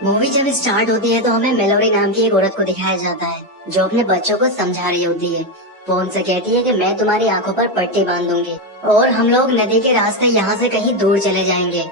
Movie जब start होती है तो हमें मेलोडी नाम की एक औरत को दिखाया जाता है जो अपने बच्चों को समझा रही होती है। वो उनसे कहती है कि मैं तुम्हारी आंखों पर पट्टी बांध दूंगी और हम लोग नदी के रास्ते यहाँ से कहीं दूर चले जाएंगे।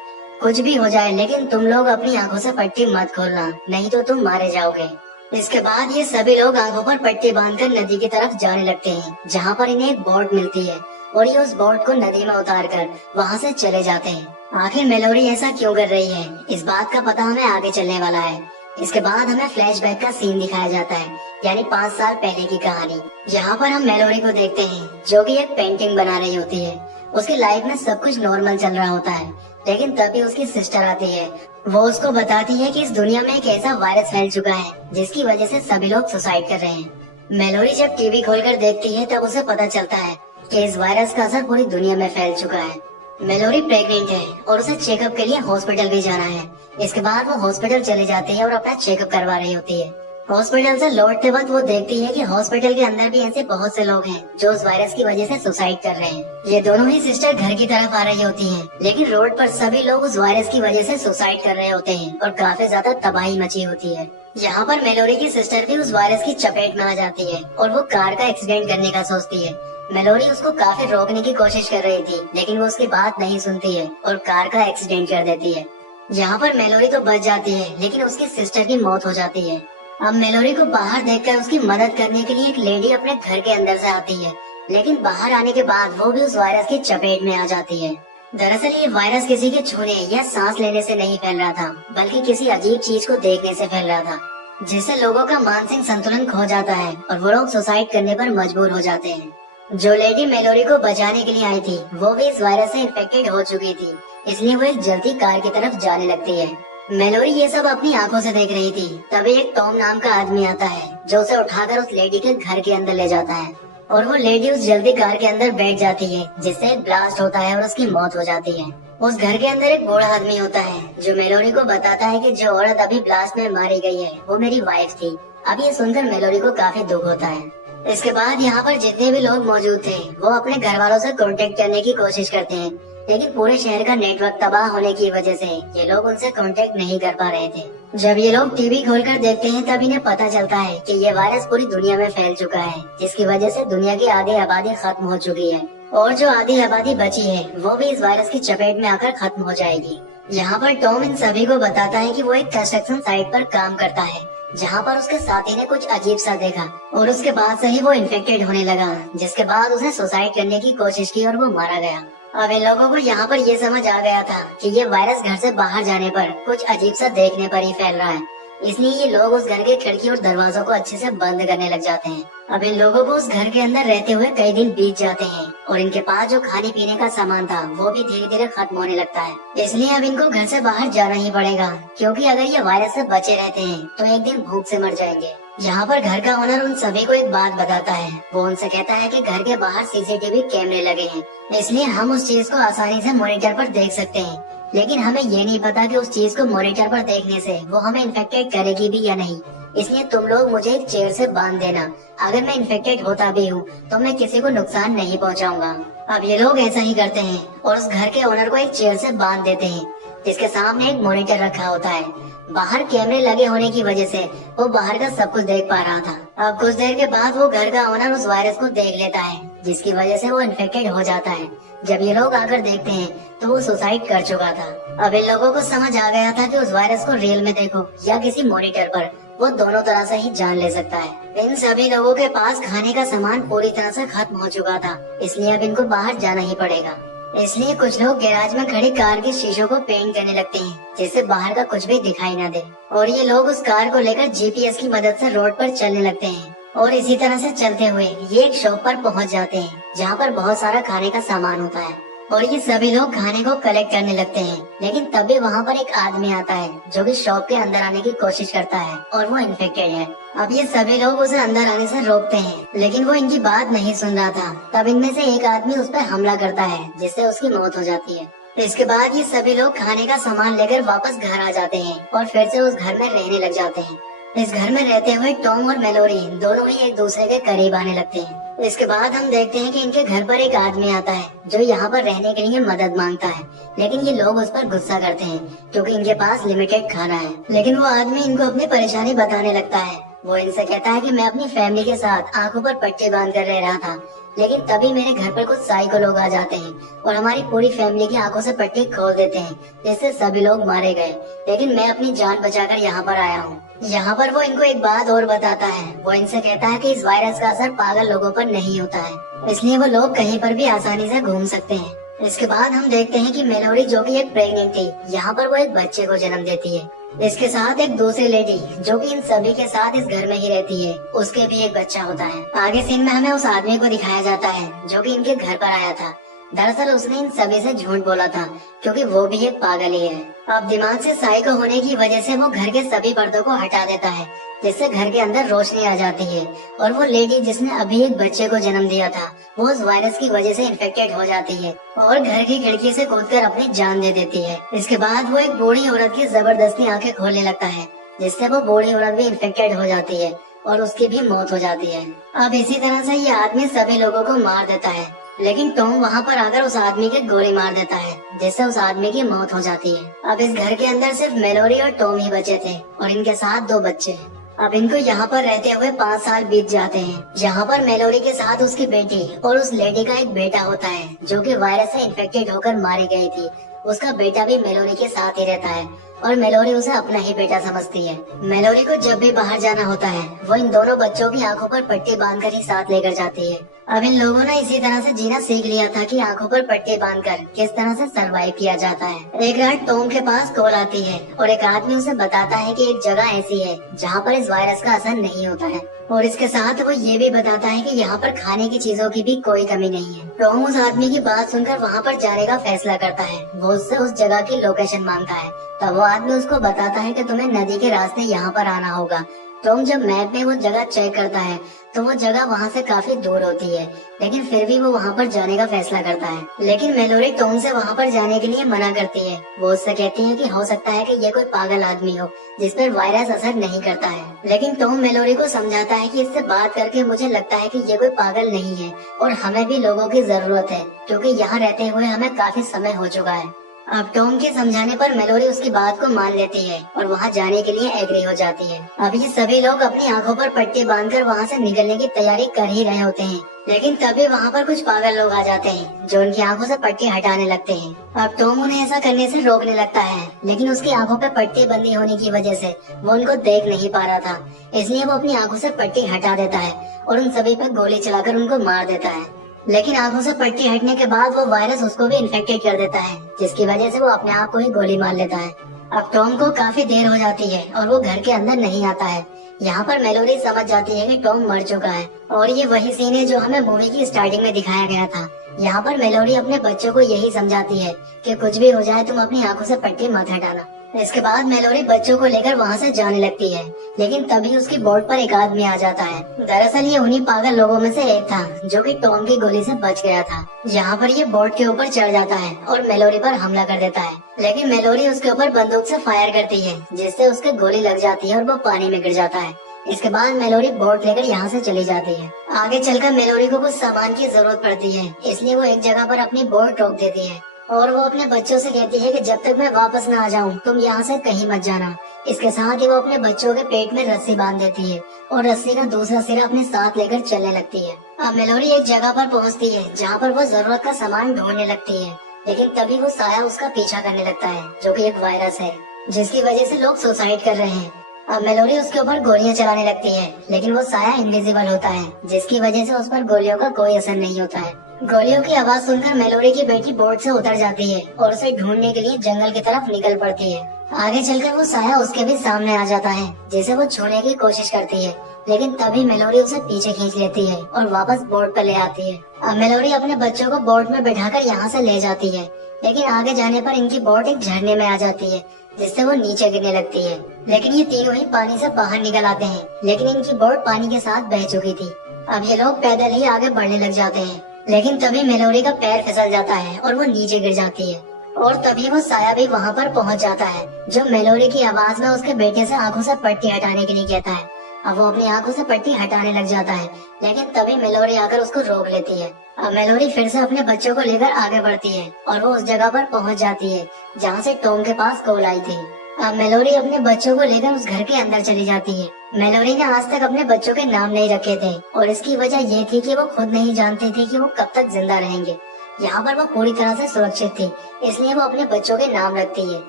कुछ भी हो जाए लेकिन तुम लोग अपनी आंखों से पट्टी मत खोलना, नहीं तो तुम मारे जाओगे। इसके बाद ये सभी लोग आंखों पर पट्टी बांधकर नदी की तरफ जाने लगते हैं, जहाँ पर इन्हें एक बोट मिलती है और ये उस बोट को नदी में उतारकर वहाँ से चले जाते हैं। आखिर मेलोडी ऐसा क्यों कर रही है, इस बात का पता हमें आगे चलने वाला है। इसके बाद हमें फ्लैशबैक का सीन दिखाया जाता है, यानी 5 साल पहले की कहानी। यहाँ पर हम मेलोडी को देखते हैं जो कि एक पेंटिंग बना रही होती है। उसकी लाइफ में सब कुछ नॉर्मल चल रहा होता है, लेकिन तभी उसकी सिस्टर आती है। वो उसको बताती है कि इस दुनिया में एक ऐसा वायरस फैल चुका है जिसकी वजह से सभी लोग सुसाइड कर रहे हैं। मेलोडी जब टीवी खोलकर देखती है तब उसे पता चलता है कि इस वायरस का असर पूरी दुनिया में फैल चुका है। मेलोडी प्रेग्नेंट है और उसे चेकअप के लिए हॉस्पिटल भी जाना है। इसके बाद वो हॉस्पिटल चली जाती है और अपना चेकअप करवा रही होती है। हॉस्पिटल से लौटते वक्त वो देखती है कि हॉस्पिटल के अंदर भी ऐसे बहुत से लोग हैं जो उस वायरस की वजह से सुसाइड कर रहे हैं। ये दोनों ही सिस्टर घर की तरफ आ रही होती हैं, लेकिन रोड पर सभी लोग उस वायरस की वजह से सुसाइड कर रहे होते हैं और काफी ज्यादा तबाही मची होती है। यहाँ पर मेलोडी की सिस्टर भी उस वायरस की चपेट में आ जाती है और वो कार का एक्सीडेंट करने का सोचती है। मेलोडी उसको काफी रोकने की कोशिश कर रही थी, लेकिन वो उसकी बात नहीं सुनती है और कार का एक्सीडेंट कर देती है। यहाँ पर मेलोडी तो बच जाती है, लेकिन उसकी सिस्टर की मौत हो जाती है। अब मेलोडी को बाहर देखकर उसकी मदद करने के लिए एक लेडी अपने घर के अंदर से आती है, लेकिन बाहर आने के बाद वो भी उस वायरस की चपेट में आ जाती है। दरअसल ये वायरस किसी के छूने या सांस लेने से नहीं फैल रहा था, बल्कि किसी अजीब चीज को देखने से फैल रहा था, जिससे लोगों का मानसिक संतुलन खो जाता है और वो लोग सुसाइड करने पर मजबूर हो जाते हैं। जो लेडी मेलोडी को बचाने के लिए आई थी वो भी इस वायरस से इन्फेक्टेड हो चुकी थी, इसलिए वो एक जल्दी कार की तरफ जाने लगती है। मेलोडी ये सब अपनी आंखों से देख रही थी, तभी एक टॉम नाम का आदमी आता है जो उसे उठाकर उस लेडी के घर के अंदर ले जाता है और वो लेडी उस जल्दी कार के अंदर बैठ जाती है, जिससे एक ब्लास्ट होता है और उसकी मौत हो जाती है। उस घर के अंदर एक बूढ़ा आदमी होता है जो मेलोडी को बताता है कि जो औरत अभी ब्लास्ट में मारी गई है वो मेरी वाइफ थी। अब ये सुनकर मेलोडी को काफी दुख होता है। इसके बाद यहाँ पर जितने भी लोग मौजूद थे वो अपने घर वालों से कांटेक्ट करने की कोशिश करते हैं, लेकिन पूरे शहर का नेटवर्क तबाह होने की वजह से ये लोग उनसे कांटेक्ट नहीं कर पा रहे थे। जब ये लोग टीवी खोलकर देखते हैं तब इन्हें पता चलता है कि ये वायरस पूरी दुनिया में फैल चुका है, जिसकी वजह से दुनिया की आधी आबादी खत्म हो चुकी है और जो आधी आबादी बची है वो भी इस वायरस की चपेट में आकर खत्म हो जाएगी। यहाँ पर टॉम इन सभी को बताता है कि वो एक कंस्ट्रक्शन साइट पर काम करता है, जहाँ पर उसके साथी ने कुछ अजीब सा देखा और उसके बाद से ही वो इन्फेक्टेड होने लगा, जिसके बाद उसने सुसाइड करने की कोशिश की और वो मारा गया। अब इन लोगों को यहाँ पर ये समझ आ गया था कि ये वायरस घर से बाहर जाने पर कुछ अजीब सा देखने पर ही फैल रहा है, इसलिए ये लोग उस घर के खिड़की और दरवाजों को अच्छे से बंद करने लग जाते हैं। अब इन लोगों को उस घर के अंदर रहते हुए कई दिन बीत जाते हैं और इनके पास जो खाने पीने का सामान था वो भी धीरे धीरे खत्म होने लगता है, इसलिए अब इनको घर से बाहर जाना ही पड़ेगा, क्योंकि अगर ये वायरस से बचे रहते हैं तो एक दिन भूख से मर जाएंगे। यहाँ पर घर का ओनर उन सभी को एक बात बताता है। वो उनसे कहता है कि घर के बाहर सीसीटीवी कैमरे लगे हैं, इसलिए हम उस चीज को आसानी से मॉनिटर पर देख सकते हैं, लेकिन हमें ये नहीं पता कि उस चीज को मॉनिटर पर देखने से वो हमें इन्फेक्टेड करेगी भी या नहीं, इसलिए तुम लोग मुझे एक चेयर से बांध देना। अगर मैं इन्फेक्टेड होता भी हूँ तो मैं किसी को नुकसान नहीं पहुँचाऊंगा। अब ये लोग ऐसा ही करते हैं और उस घर के ओनर को एक चेयर से बांध देते हैं, जिसके सामने एक मॉनिटर रखा होता है। बाहर कैमरे लगे होने की वजह से वो बाहर का सब कुछ देख पा रहा था। अब कुछ देर के बाद वो घर का ओनर उस वायरस को देख लेता है, जिसकी वजह से वो इन्फेक्टेड हो जाता है। जब ये लोग आकर देखते हैं तो वो सुसाइड कर चुका था। अब इन लोगों को समझ आ गया था कि उस वायरस को रियल में देखो या किसी मॉनिटर पर, वो दोनों तरह से ही जान ले सकता है। इन सभी लोगों के पास खाने का सामान पूरी तरह से खत्म हो चुका था, इसलिए अब इनको बाहर जाना ही पड़ेगा। इसलिए कुछ लोग गैराज में खड़ी कार के शीशों को पेंट करने लगते हैं, जिससे बाहर का कुछ भी दिखाई न दे, और ये लोग उस कार को लेकर जीपीएस की मदद से रोड पर चलने लगते हैं। और इसी तरह से चलते हुए ये एक शॉप पर पहुंच जाते हैं, जहां पर बहुत सारा खाने का सामान होता है, और ये सभी लोग खाने को कलेक्ट करने लगते हैं। लेकिन तभी वहाँ पर एक आदमी आता है जो कि शॉप के अंदर आने की कोशिश करता है और वो इन्फेक्टेड है। अब ये सभी लोग उसे अंदर आने से रोकते हैं, लेकिन वो इनकी बात नहीं सुन रहा था। तब इनमें से एक आदमी उस पर हमला करता है, जिससे उसकी मौत हो जाती है। इसके बाद ये सभी लोग खाने का सामान लेकर वापस घर आ जाते हैं और फिर से उस घर में रहने लग जाते हैं। इस घर में रहते हुए टॉम और मेलोरी दोनों ही एक दूसरे के करीब आने लगते हैं। इसके बाद हम देखते हैं कि इनके घर पर एक आदमी आता है जो यहाँ पर रहने के लिए मदद मांगता है, लेकिन ये लोग उस पर गुस्सा करते हैं क्योंकि इनके पास लिमिटेड खाना है। लेकिन वो आदमी इनको अपनी परेशानी बताने लगता है। वो इनसे कहता है कि मैं अपनी फैमिली के साथ आंखों पर पट्टी बांध कर रह रहा था, लेकिन तभी मेरे घर पर कुछ साइको लोग आ जाते हैं और हमारी पूरी फैमिली की आंखों से पट्टी खोल देते हैं, जिससे सभी लोग मारे गए। लेकिन मैं अपनी जान बचाकर यहाँ पर आया हूँ। यहाँ पर वो इनको एक बात और बताता है। वो इनसे कहता है कि इस वायरस का असर पागल लोगों पर नहीं होता है, इसलिए वो लोग कहीं पर भी आसानी से घूम सकते हैं। इसके बाद हम देखते हैं कि मेलोरी जो कि एक प्रेग्नेंट थी, यहाँ पर वो एक बच्चे को जन्म देती है। इसके साथ एक दूसरी लेडी जो कि इन सभी के साथ इस घर में ही रहती है, उसके भी एक बच्चा होता है। आगे सीन में हमें उस आदमी को दिखाया जाता है जो कि इनके घर पर आया था। दरअसल उसने इन सभी से झूठ बोला था क्योंकि वो भी एक पागल ही है। अब दिमाग से साइको होने की वजह से वो घर के सभी पर्दों को हटा देता है, जिससे घर के अंदर रोशनी आ जाती है। और वो लेडी जिसने अभी एक बच्चे को जन्म दिया था, वो उस वायरस की वजह से इन्फेक्टेड हो जाती है और घर की खिड़की से कूदकर अपनी जान दे देती है। इसके बाद वो एक बूढ़ी औरत की जबरदस्ती आंखें खोलने लगता है, जिससे वो बूढ़ी औरत भी इन्फेक्टेड हो जाती है और उसकी भी मौत हो जाती है। अब इसी तरह से ये आदमी सभी लोगों को मार देता है, लेकिन टॉम वहाँ पर आकर उस आदमी के गोली मार देता है, जिससे उस आदमी की मौत हो जाती है। अब इस घर के अंदर सिर्फ मेलोरी और टॉम ही बचे थे और इनके साथ 2 बच्चे। अब इनको यहाँ पर रहते हुए 5 साल बीत जाते हैं। यहाँ पर मेलोरी के साथ उसकी बेटी और उस लेडी का एक बेटा होता है जो कि वायरस से इन्फेक्टेड होकर मारी गई थी। उसका बेटा भी मेलोरी के साथ ही रहता है और मेलोरी उसे अपना ही बेटा समझती है। मेलोरी को जब भी बाहर जाना होता है, वो इन दोनों बच्चों की आंखों पर पट्टी बांधकर ही साथ लेकर जाती है। अब इन लोगों ने इसी तरह से जीना सीख लिया था कि आंखों पर पट्टी बांधकर किस तरह से सरवाइव किया जाता है। एक रात टॉम के पास कॉल आती है और एक आदमी उसे बताता है कि एक जगह ऐसी है जहाँ पर इस वायरस का असर नहीं होता है, और इसके साथ वो ये भी बताता है कि यहाँ पर खाने की चीजों की भी कोई कमी नहीं है। टॉम उस आदमी की बात सुनकर वहाँ पर जाने का फैसला करता है। वो उससे उस जगह की लोकेशन मांगता है, तब वो आदमी उसको बताता है कि तुम्हें नदी के रास्ते यहाँ पर आना होगा। टॉम जब मैप में वो जगह चेक करता है तो वो जगह वहाँ से काफी दूर होती है, लेकिन फिर भी वो वहाँ पर जाने का फैसला करता है। लेकिन मेलोरी टॉम से वहाँ पर जाने के लिए मना करती है। वो उससे कहती है कि हो सकता है कि ये कोई पागल आदमी हो जिस पर वायरस असर नहीं करता है। लेकिन टॉम मेलोरी को समझाता है कि इससे बात करके मुझे लगता है कि ये कोई पागल नहीं है और हमें भी लोगों की जरूरत है, क्योंकि यहाँ रहते हुए हमें काफी समय हो चुका है। अब टॉम के समझाने पर मेलोरी उसकी बात को मान लेती है और वहाँ जाने के लिए एग्री हो जाती है। अब ये सभी लोग अपनी आंखों पर पट्टी बांधकर वहाँ से निकलने की तैयारी कर ही रहे होते हैं, लेकिन तभी वहाँ पर कुछ पागल लोग आ जाते हैं जो उनकी आंखों से पट्टी हटाने लगते हैं। अब टॉम उन्हें ऐसा करने से रोकने लगता है, लेकिन उसकी आंखों पर पट्टी बंदी होने की वजह से वो उनको देख नहीं पा रहा था, इसलिए वो अपनी आंखों से पट्टी हटा देता है और उन सभी पर गोली चलाकर उनको मार देता है। लेकिन आंखों से पट्टी हटने के बाद वो वायरस उसको भी इन्फेक्टेड कर देता है, जिसकी वजह से वो अपने आप को ही गोली मार लेता है। अब टॉम को काफी देर हो जाती है और वो घर के अंदर नहीं आता है। यहाँ पर मेलोडी समझ जाती है कि टॉम मर चुका है और ये वही सीन है जो हमें मूवी की स्टार्टिंग में दिखाया गया था। यहाँ पर मेलोडी अपने बच्चों को यही समझाती है कि कुछ भी हो जाए तुम अपनी आंखों से पट्टी मत हटाना। इसके बाद मेलोडी बच्चों को लेकर वहाँ से जाने लगती है, लेकिन तभी उसकी बोट पर एक आदमी आ जाता है। दरअसल ये उन्हीं पागल लोगों में से एक था जो कि टॉम की गोली से बच गया था। यहाँ पर ये बोट के ऊपर चढ़ जाता है और मेलोडी पर हमला कर देता है, लेकिन मेलोडी उसके ऊपर बंदूक से फायर करती है, जिससे उसके गोली लग जाती है और वो पानी में गिर जाता है। इसके बाद मेलोडी बोट लेकर यहाँ से चली जाती है। आगे चलकर मेलोडी को कुछ सामान की जरूरत पड़ती है, इसलिए वो एक जगह पर अपनी बोट रोक देती है और वो अपने बच्चों से कहती है कि जब तक मैं वापस न आ जाऊं तुम यहाँ से कहीं मत जाना। इसके साथ ही वो अपने बच्चों के पेट में रस्सी बांध देती है और रस्सी का दूसरा सिरा अपने साथ लेकर चलने लगती है। अब मेलोडी एक जगह पर पहुँचती है जहाँ पर वो जरूरत का सामान ढूंढने लगती है, लेकिन तभी वो साया उसका पीछा करने लगता है, जो कि एक वायरस है जिसकी वजह से लोग सुसाइड कर रहे हैं। अब मेलोडी उसके ऊपर गोलियां चलाने लगती है, लेकिन वो साया इनविजिबल होता है, जिसकी वजह से उस पर गोलियों का कोई असर नहीं होता है। गोलियों की आवाज सुनकर मेलोडी की बेटी बोट से उतर जाती है और उसे ढूंढने के लिए जंगल की तरफ निकल पड़ती है। आगे चलकर वो साया उसके भी सामने आ जाता है, जिसे वो छूने की कोशिश करती है, लेकिन तभी मेलोडी उसे पीछे खींच लेती है और वापस बोट पर ले आती है। अब मेलोडी अपने बच्चों को बोट में बैठाकर यहाँ से ले जाती है, लेकिन आगे जाने पर इनकी बोट एक झरने में आ जाती है, जिससे वो नीचे गिरने लगती है। लेकिन ये तीनों ही पानी से बाहर निकल आते हैं, लेकिन इनकी बोट पानी के साथ बह चुकी थी। अब ये लोग पैदल ही आगे बढ़ने लग जाते हैं, लेकिन तभी मेलोडी का पैर फिसल जाता है और वो नीचे गिर जाती है। और तभी वो साया भी वहाँ पर पहुँच जाता है, जो मेलोडी की आवाज में उसके बेटे से आंखों से पट्टी हटाने के लिए कहता है। अब वो अपनी आंखों से पट्टी हटाने लग जाता है, लेकिन तभी मेलोडी आकर उसको रोक लेती है। अब मेलोडी फिर से अपने बच्चों को लेकर आगे बढ़ती है और वो उस जगह पर पहुंच जाती है जहां से टॉम के पास कॉल आई थी। अब मेलोडी अपने बच्चों को लेकर उस घर के अंदर चली जाती है। मेलोडी ने आज तक अपने बच्चों के नाम नहीं रखे थे और इसकी वजह ये थी कि वो खुद नहीं जानती थी कि वो कब तक जिंदा रहेंगे। यहाँ पर वो पूरी तरह से सुरक्षित थी, इसलिए वो अपने बच्चों के नाम रखती है,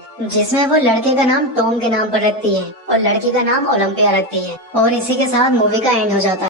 जिसमें वो लड़के का नाम टॉम के नाम पर रखती है और लड़की का नाम ओलंपिया रखती है। और इसी के साथ मूवी का एंड हो जाता है।